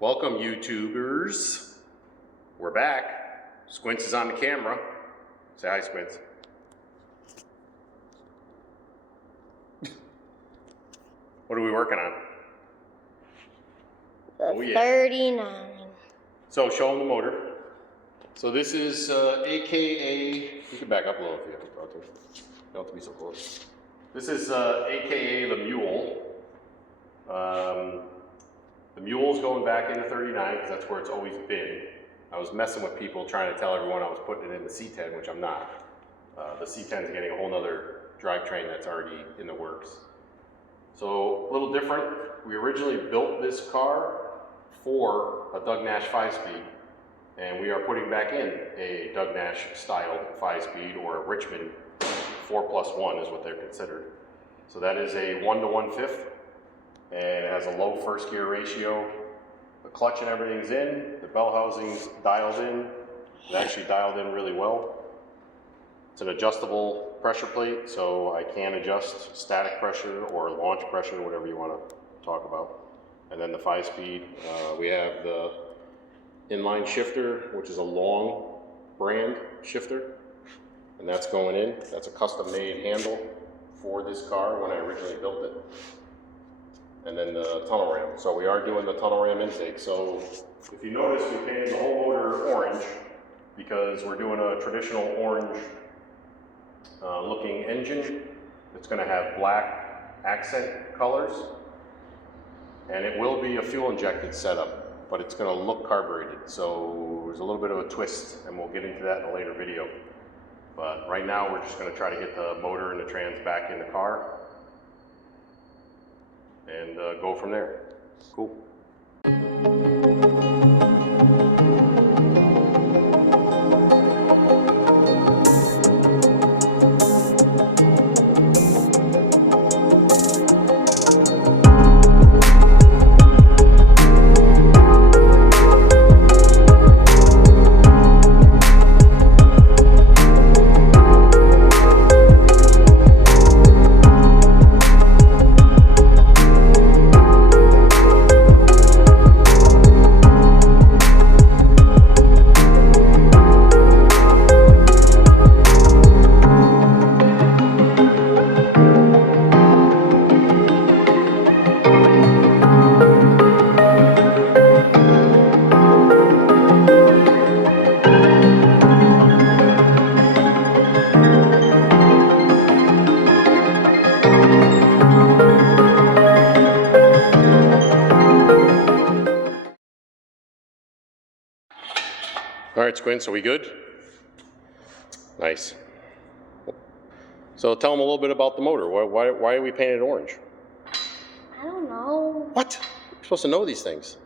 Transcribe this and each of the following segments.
Welcome, YouTubers. We're back. Squints is on the camera. Say hi, Squints. What are we working on? The 39. So show them the motor. So this is AKA, you can back up a little if you have to. You don't have to be so close. This is AKA the Mule. The Mule's going back into 39 because that's where it's always been. I was messing with people trying to tell everyone I was putting it in the C10, which I'm not. The C10 is getting a whole nother drivetrain that's already in the works. So a little different. We originally built this car for a Doug Nash 5-speed, and we are putting back in a Doug Nash styled 5-speed, or a Richmond 4+1 is what they're considered. So that is a 1 to 1/5, and it has a low first gear ratio. The clutch and everything's in, the bell housing's dialed in. It actually dialed in really well. It's an adjustable pressure plate, so I can adjust static pressure or launch pressure, whatever you want to talk about. And then the 5-speed, we have the inline shifter, which is a long brand shifter, and that's going in. That's a custom made handle for this car when I originally built it. And then the tunnel ram. So we are doing the tunnel ram intake. So if you notice, we painted the whole motor orange because we're doing a traditional orange looking engine. It's going to have black accent colors, and it will be a fuel injected setup, but it's going to look carbureted. So there's a little bit of a twist, and we'll get into that in a later video. But right now we're just going to try to get the motor and the trans back in the car and go from there. Cool. All right, Squints, are we good? Nice. So tell them a little bit about the motor. Why are we painted orange? I don't know. What? You're supposed to know these things.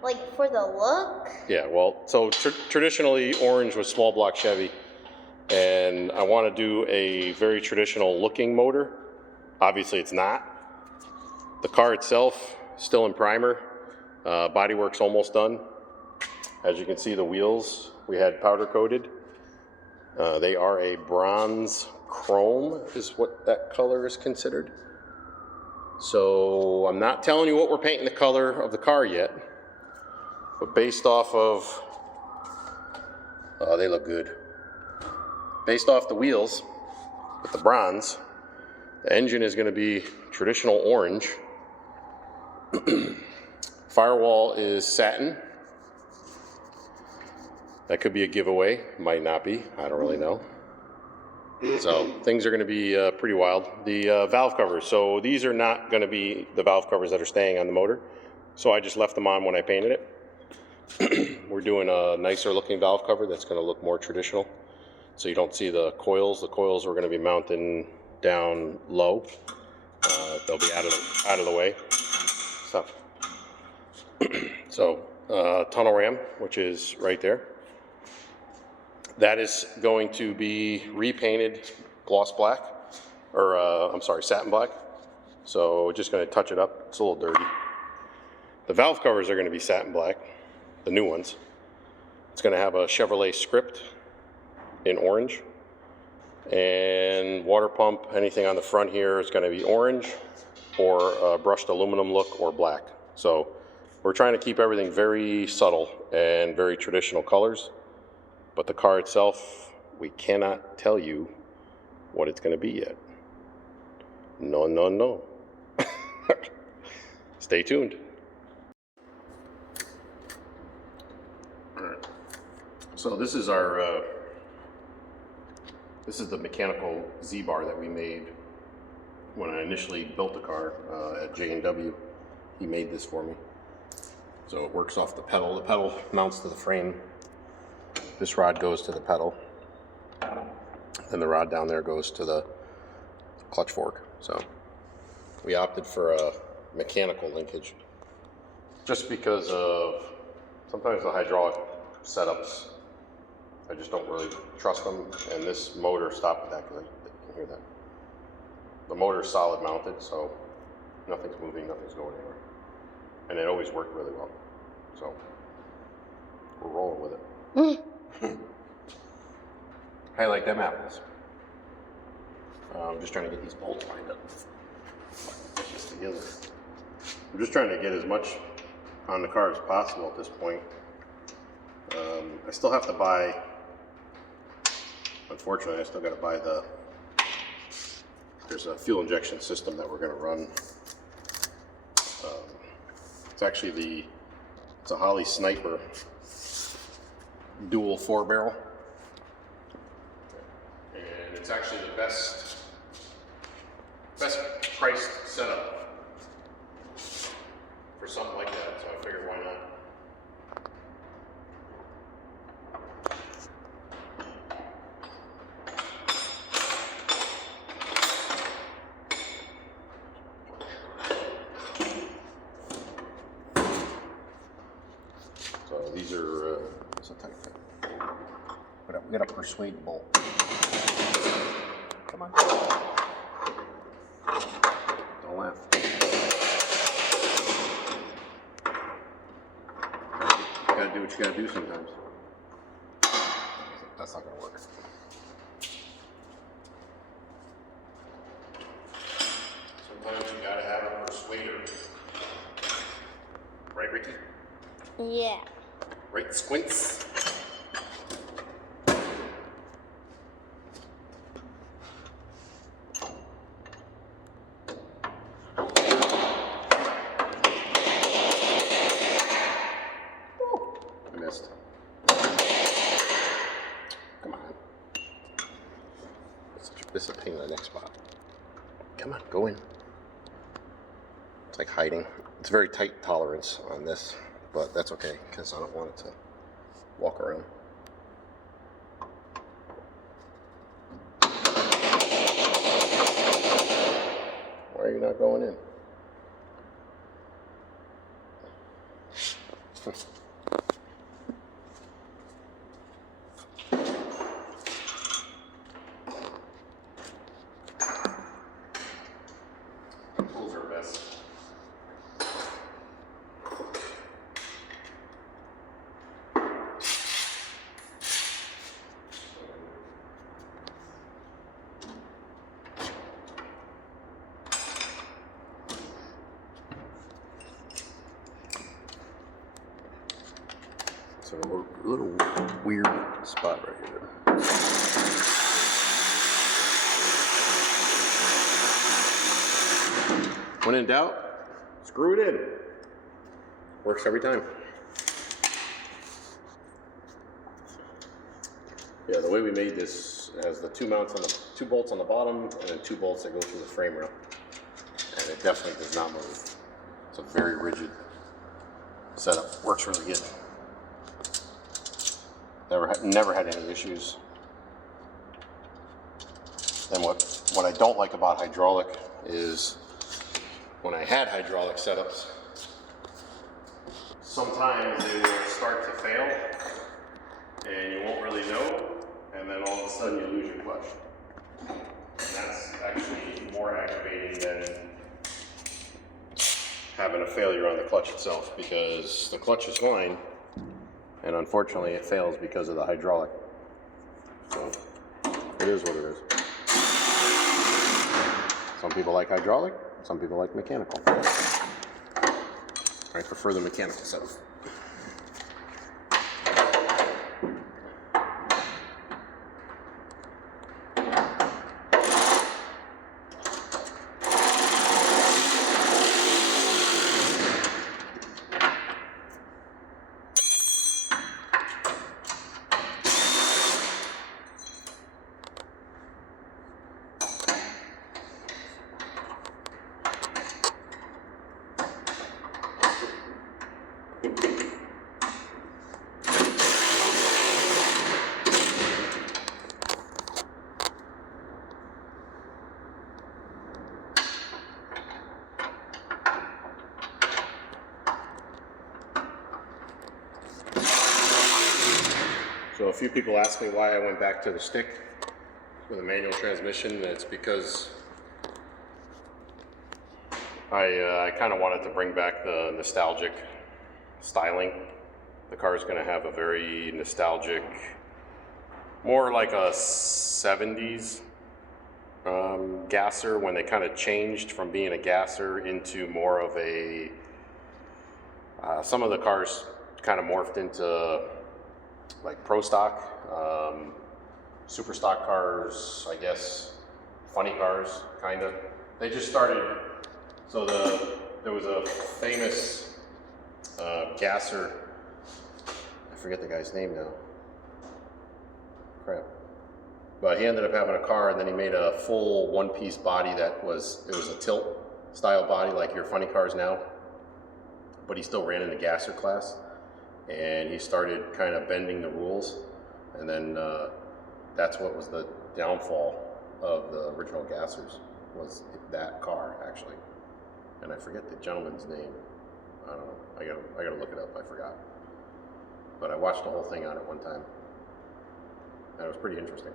Like for the look? Yeah, well, so traditionally orange was small block Chevy, and I want to do a very traditional looking motor. Obviously it's not. The car itself, still in primer. Bodywork's almost done. As you can see, the wheels we had powder coated. They are a bronze chrome is what that color is considered. So I'm not telling you what we're painting the color of the car yet, but based off of, they look good. Based off the wheels with the bronze, the engine is going to be traditional orange. Firewall is satin. That could be a giveaway, might not be, I don't really know. So things are going to be pretty wild. The valve covers, so these are not going to be the valve covers that are staying on the motor. So I just left them on when I painted it. We're doing a nicer looking valve cover that's going to look more traditional. So you don't see the coils. The coils are going to be mounting down low. They'll be out of the way. Stuff. So tunnel ram, which is right there. That is going to be repainted gloss black, or I'm sorry, satin black. So just going to touch it up. It's a little dirty. The valve covers are going to be satin black, the new ones. It's going to have a Chevrolet script in orange, and water pump, anything on the front here is going to be orange or brushed aluminum look or black. So We're trying to keep everything very subtle and very traditional colors, but the car itself, we cannot tell you what it's going to be yet. No, no, no. Stay tuned. All right. So this is our, this is the mechanical Z-bar that we made when I initially built the car at J&W. He made this for me. So it works off the pedal. The pedal mounts to the frame. This rod goes to the pedal. And the rod down there goes to the clutch fork. So we opted for a mechanical linkage just because of sometimes the hydraulic setups, I just don't really trust them. And this motor stopped that because I can hear that. The motor is solid mounted, so nothing's moving, nothing's going anywhere. And it always worked really well. So we're rolling with it. I like them apples. I'm just trying to get these bolts lined up. Put this together. I'm just trying to get as much on the car as possible at this point. I still have to buy, unfortunately, I still got to buy there's a fuel injection system that we're going to run. It's actually it's a Holley Sniper dual 4-barrel. And it's actually the best priced setup for something like that, so I figured why not. So these are, it's a tight fit. We gotta persuade the bolt. Come on. Don't laugh. You gotta do what you gotta do sometimes. That's not gonna work. Sometimes you gotta have a persuader. Right, Ricky? Yeah. Right, Squints? I missed. Come on. This is a pain in the neck spot. Come on, go in. It's like hiding. It's very tight tolerance on this, but that's okay because I don't want it to walk around. Why are you not going in? Tools are best. So a little weird spot right here. When in doubt, screw it in. Works every time. Yeah, the way we made this has the two bolts on the bottom and then 2 bolts that go through the frame rail. And it definitely does not move. It's a very rigid setup. Works really good. Never had any issues. And what I don't like about hydraulic is when I had hydraulic setups, sometimes they will start to fail and you won't really know, and then all of a sudden you lose your clutch. And that's actually more aggravating than having a failure on the clutch itself, because the clutch is fine and unfortunately it fails because of the hydraulic. So it is what it is. Some people like hydraulic, some people like mechanical. I prefer the mechanical setup. So a few people ask me why I went back to the stick with a manual transmission, and it's because I kind of wanted to bring back the nostalgic styling. The car is going to have a very nostalgic, more like a 70s gasser, when they kind of changed from being a gasser into more of a, some of the cars kind of morphed into like pro stock, super stock cars, I guess, funny cars, kind of. They just started, so there was a famous gasser, I forget the guy's name now, crap. But he ended up having a car, and then he made a full one-piece body that was, it was a tilt style body like your funny cars now, but he still ran in the gasser class. And he started kind of bending the rules, and then that's what was the downfall of the original gassers, was that car actually. And I forget the gentleman's name. I don't know. I gotta look it up. I forgot. But I watched the whole thing on it one time, and it was pretty interesting.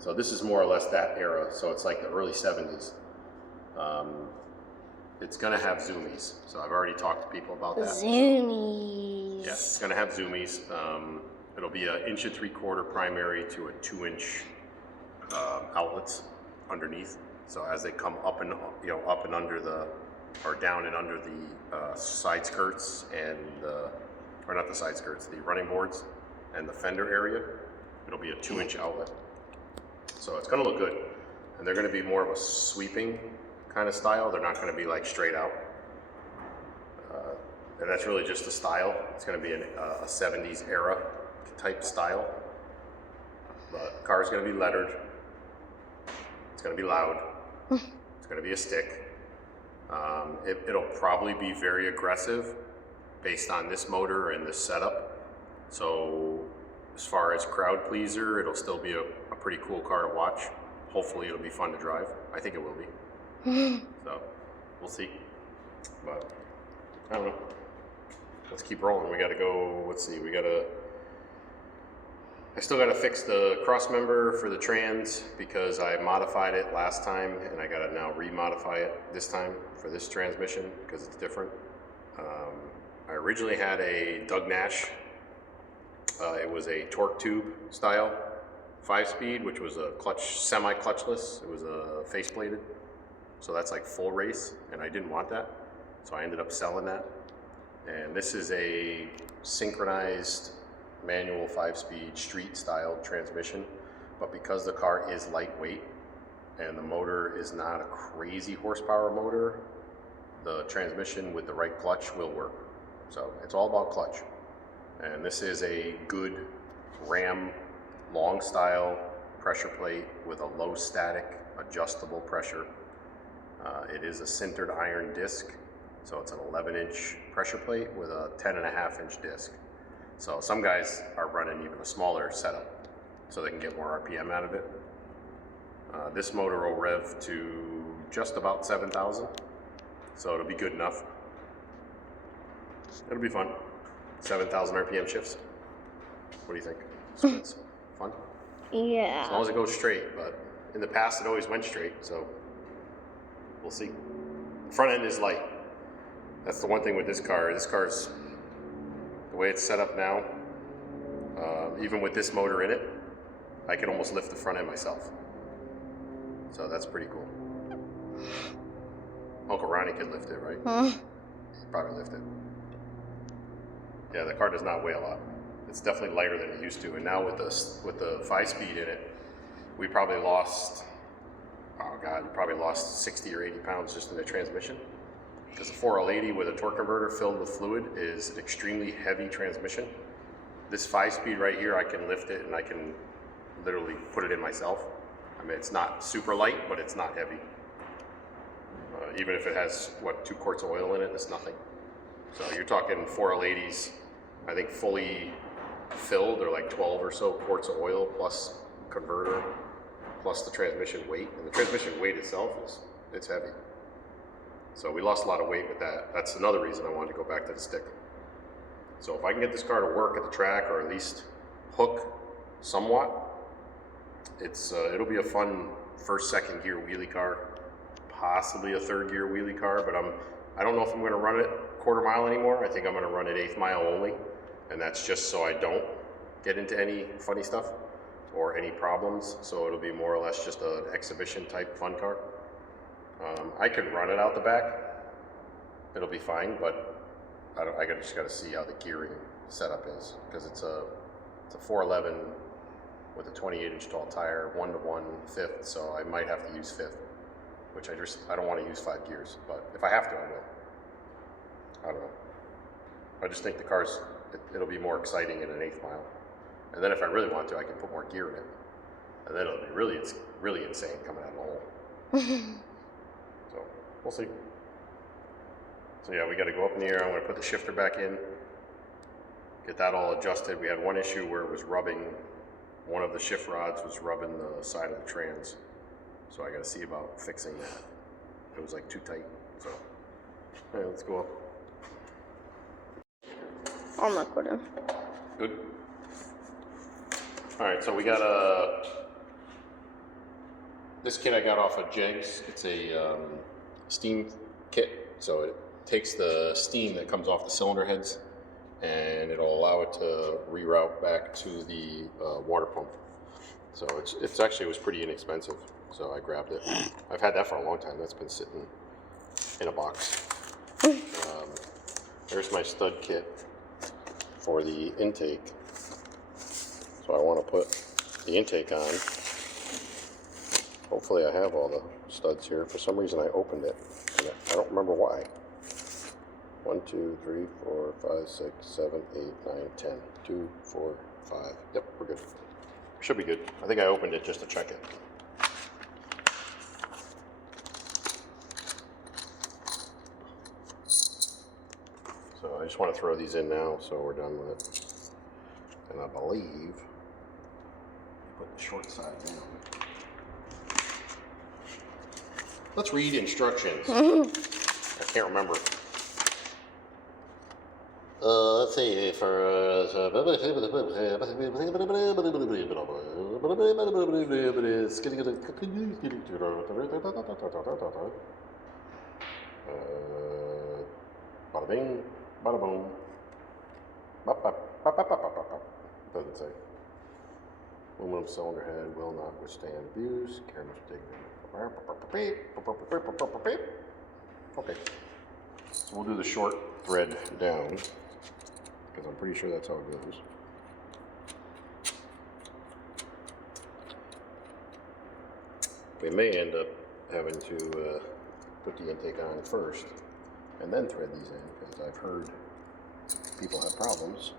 So this is more or less that era. So it's like the early 70s. It's gonna have zoomies. So I've already talked to people about that. Zoomies. Yeah, it's gonna have zoomies. It'll be an 1.75" primary to a 2-inch outlets underneath. So as they come up and up and under the, or down and under the side skirts and or not the side skirts, the running boards and the fender area, it'll be a 2-inch outlet. So it's gonna look good, and they're gonna be more of a sweeping kind of style. They're not going to be like straight out, and that's really just the style. It's going to be a 70s era type style, but the car is going to be lettered. It's going to be loud. It's going to be a stick. It'll probably be very aggressive based on this motor and this setup. So as far as crowd pleaser, it'll still be a pretty cool car to watch. Hopefully it'll be fun to drive. I think it will be. So we'll see, but I don't know. Let's keep rolling. We gotta go, let's see, I still gotta fix the cross member for the trans, because I modified it last time and I gotta now re-modify it this time for this transmission because it's different. I originally had a Doug Nash. It was a torque tube style 5-speed, which was a clutch, semi-clutchless. It was a faceplated. So that's like full race, and I didn't want that. So I ended up selling that. And this is a synchronized manual 5-speed street style transmission. But because the car is lightweight and the motor is not a crazy horsepower motor, the transmission with the right clutch will work. So it's all about clutch. And this is a good Ram long style pressure plate with a low static adjustable pressure. It is a sintered iron disc, so it's an 11-inch pressure plate with a 10.5-inch disc. So some guys are running even a smaller setup so they can get more RPM out of it. This motor will rev to just about 7,000, so it'll be good enough. It'll be fun. 7,000 RPM shifts. What do you think? Splits? Fun? Yeah. As long as it goes straight, but in the past it always went straight, so we'll see. The front end is light. That's the one thing with this car. This car's, the way it's set up now, even with this motor in it, I can almost lift the front end myself. So that's pretty cool. Uncle Ronnie could lift it, right? Huh? Probably lift it. Yeah, the car does not weigh a lot. It's definitely lighter than it used to. And now with the 5-speed in it, we probably lost, oh God, you probably lost 60 or 80 pounds just in the transmission. Because the 4L80 with a torque converter filled with fluid is an extremely heavy transmission. This 5-speed right here, I can lift it and I can literally put it in myself. I mean, it's not super light, but it's not heavy. Even if it has, what, 2 quarts of oil in it, it's nothing. So you're talking 4L80s, I think fully filled are like 12 or so quarts of oil plus converter, plus the transmission weight. And the transmission weight itself it's heavy. So we lost a lot of weight with that. That's another reason I wanted to go back to the stick. So if I can get this car to work at the track or at least hook somewhat, it'll be a fun first, second gear wheelie car, possibly a third gear wheelie car, but I don't know if I'm going to run it quarter mile anymore. I think I'm going to run it 1/8 mile only, and that's just so I don't get into any funny stuff or any problems. So it'll be more or less just an exhibition type fun car. I could run it out the back. It'll be fine, but I just got to see how the gearing setup is, because it's a 411 with a 28-inch tall tire, 1-to-1 fifth, so I might have to use fifth, which I don't want to use 5 gears, but if I have to, I will. I don't know. I just think the car's, it'll be more exciting in an 1/8 mile. And then if I really want to, I can put more gear in it. And then it'll be really insane coming out of the hole. So, we'll see. So yeah, we got to go up in the air. I'm going to put the shifter back in, get that all adjusted. We had one issue where it was rubbing, one of the shift rods was rubbing the side of the trans. So I got to see about fixing that. It was like too tight. So, all right, let's go up. I'm recording. Good. All right, so we got this kit I got off of Jegs. It's a steam kit, so it takes the steam that comes off the cylinder heads and it'll allow it to reroute back to the water pump. So it actually was pretty inexpensive, so I grabbed it. I've had that for a long time. That's been sitting in a box. There's my stud kit for the intake. So I want to put the intake on. Hopefully I have all the studs here. For some reason I opened it, and I don't remember why. 1, 2, 3, 4, 5, 6, 7, 8, 9, 10. 2, 4, 5. Yep, we're good. Should be good. I think I opened it just to check it. So I just want to throw these in now so we're done with it. And I believe put the short side down. Let's read instructions. I can't remember. Let's see, for bada bing, bada boom. Doesn't say. Aluminum cylinder head will not withstand abuse. Cameras take. Okay. So we'll do the short thread down, because I'm pretty sure that's how it goes. We may end up having to put the intake on first and then thread these in, because I've heard people have problems.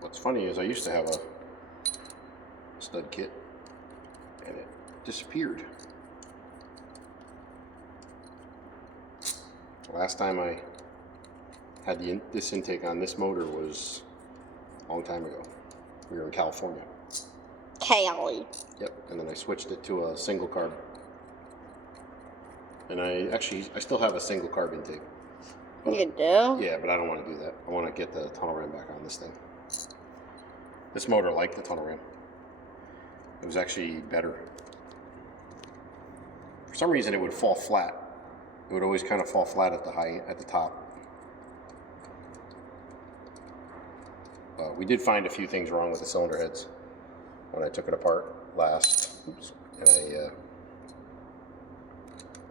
What's funny is I used to have a stud kit and it disappeared. The last time I had this intake on this motor was a long time ago. We were in California. Cali. Yep, and then I switched it to a single carb. And I still have a single carb intake. You do? Yeah, but I don't want to do that. I want to get the tunnel ram back on this thing. This motor liked the tunnel ram. It was actually better. For some reason it would fall flat. It would always kind of fall flat at the top. We did find a few things wrong with the cylinder heads when I took it apart last. Oops. And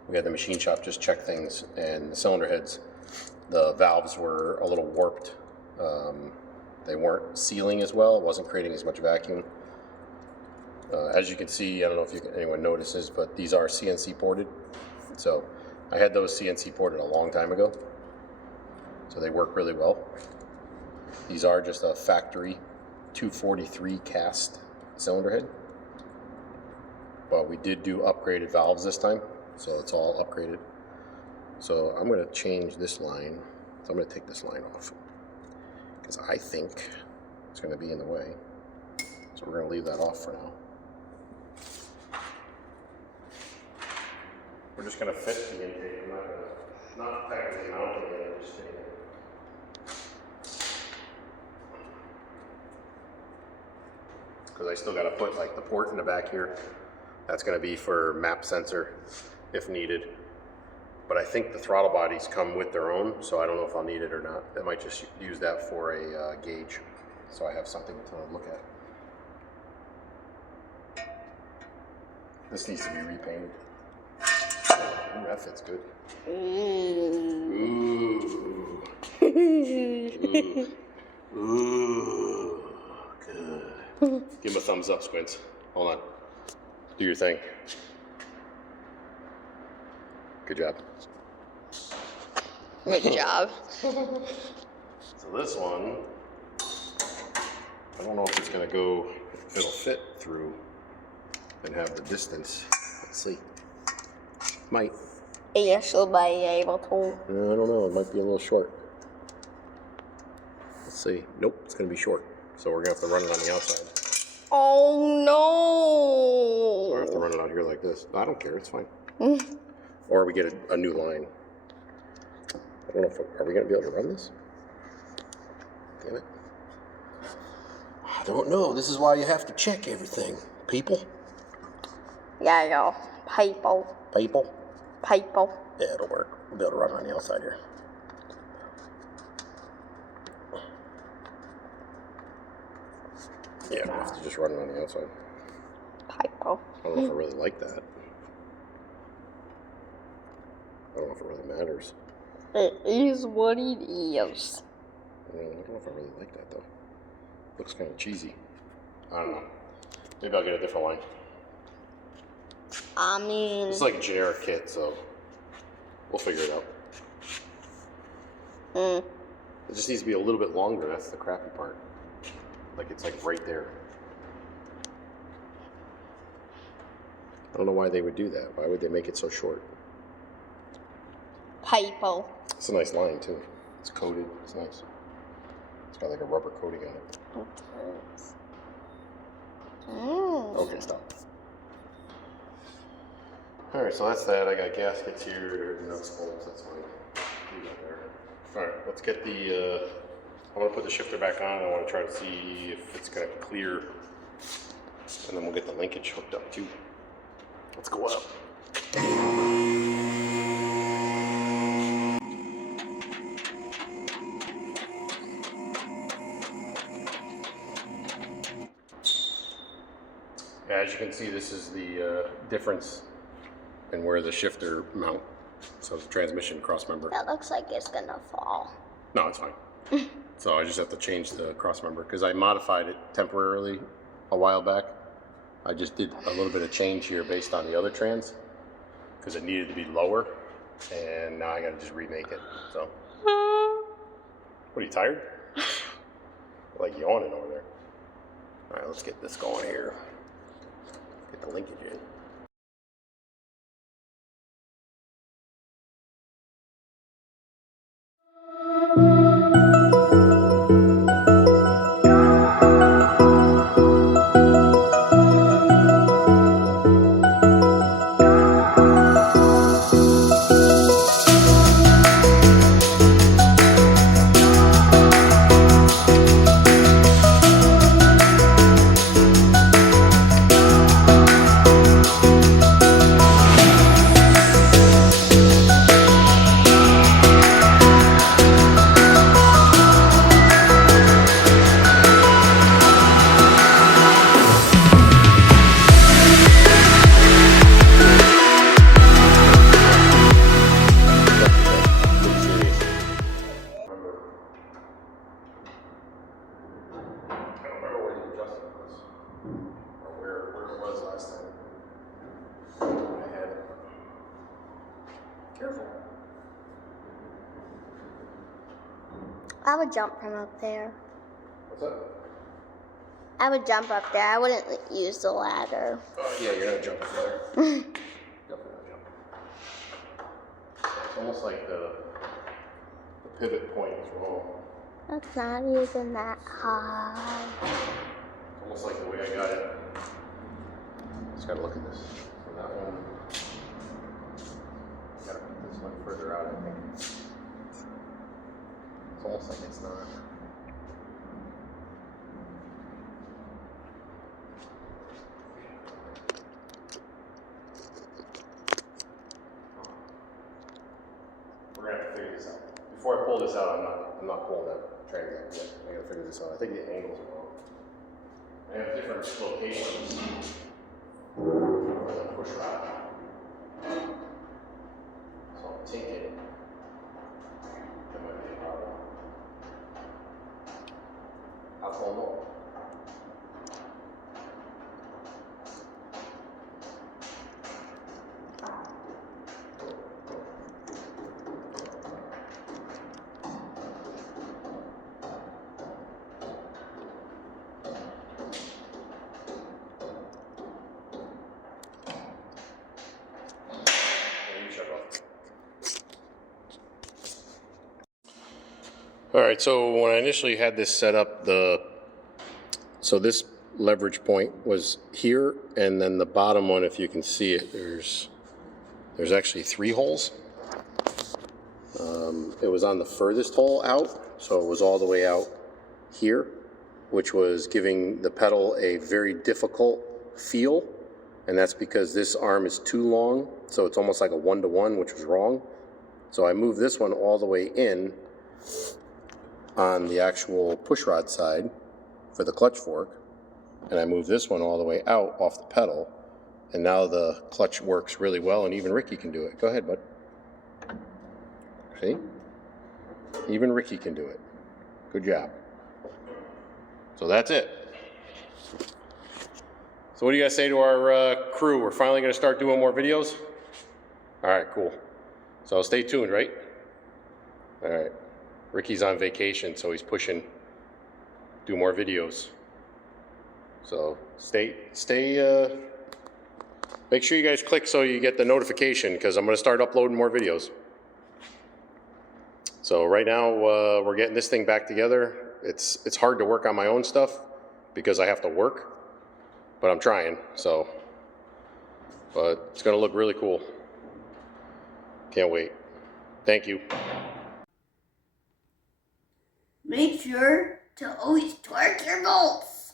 we had the machine shop just check things, and the cylinder heads the valves were a little warped. They weren't sealing as well. It wasn't creating as much vacuum. As you can see, I don't know if anyone notices, but these are CNC ported. So I had those CNC ported a long time ago. So they work really well. These are just a factory 243 cast cylinder head. But we did do upgraded valves this time, so it's all upgraded. So I'm going to change this line. So I'm going to take this line off because I think it's going to be in the way. So we're going to leave that off for now. We're just going to fit the intake. I'm not technically mounting it, I'm just fitting it. Because I still got to put like the port in the back here. That's going to be for map sensor if needed. But I think the throttle bodies come with their own, so I don't know if I'll need it or not. I might just use that for a gauge, so I have something to look at. This needs to be repainted. Ooh, that fits good. Ooh. Ooh. Ooh. Good. Give him a thumbs up, Squints. Hold on. Do your thing. Good job. Good job. So this one, I don't know if it's going to go, if it'll fit through and have the distance. Let's see. Might. Yes, you'll be able to. I don't know. It might be a little short. Let's see. Nope, it's going to be short. So we're going to have to run it on the outside. Oh no! So I have to run it out here like this. I don't care. It's fine. Or we get a new line. I don't know if are we going to be able to run this? Damn it. I don't know. This is why you have to check everything. People? Yeah. People. People? People. Yeah, it'll work. We'll be able to run on the outside here. Yeah, we'll have to just run it on the outside. People. I don't know if I really like that. I don't know if it really matters. It is what it is. I don't know if I really like that though. Looks kind of cheesy. I don't know. Maybe I'll get a different line. I mean... It's like a generic kit, so we'll figure it out. It just needs to be a little bit longer. That's the crappy part. Like it's like right there. I don't know why they would do that. Why would they make it so short? People. It's a nice line too. It's coated. It's nice. It's got like a rubber coating on it. Okay, stop. All right, so that's that. I got gaskets here, nuts, bolts. That's fine. Leave that there. All right, let's get the. I want to put the shifter back on. I want to try to see if it's going to clear, and then we'll get the linkage hooked up too. Let's go up. As you can see, this is the difference in where the shifter mount. So the transmission cross member. That looks like it's gonna fall. No, it's fine. So I just have to change the cross member because I modified it temporarily a while back. I just did a little bit of change here based on the other trans because it needed to be lower, and now I got to just remake it. So, what are you tired? Like yawning over there. All right, let's get this going here. Get the linkage in. I would jump from up there. What's up? I would jump up there. I wouldn't use the ladder. Yeah, you're not jumping there. Definitely not jumping. It's almost like the pivot point is wrong. That's not even that high. It's almost like the way I got it. Just gotta look at this. So that one, gotta put this one further out, I think. It's almost like it's not. We're gonna have to figure this out. Before I pull this out, I'm not pulling that train out yet. I gotta figure this out. I think the angles are wrong. I have different locations for the push rod. So I'll take it. That might be a problem. How full more? All right, so when I initially had this set up, so this leverage point was here, and then the bottom one, if you can see it, there's actually 3 holes. It was on the furthest hole out, so it was all the way out here, which was giving the pedal a very difficult feel, and that's because this arm is too long, so it's almost like a 1-to-1, which was wrong. So I moved this one all the way in on the actual pushrod side for the clutch fork, and I moved this one all the way out off the pedal, and now the clutch works really well, and even Ricky can do it. Go ahead, bud. See? Even Ricky can do it. Good job. So that's it. So what do you guys say to our crew? We're finally going to start doing more videos? All right, cool. So stay tuned, right? All right. Ricky's on vacation, so he's pushing, do more videos. So make sure you guys click so you get the notification, because I'm going to start uploading more videos. So right now, we're getting this thing back together. It's hard to work on my own stuff because I have to work, but I'm trying, so. But it's going to look really cool. Can't wait. Thank you. Make sure to always torque your bolts.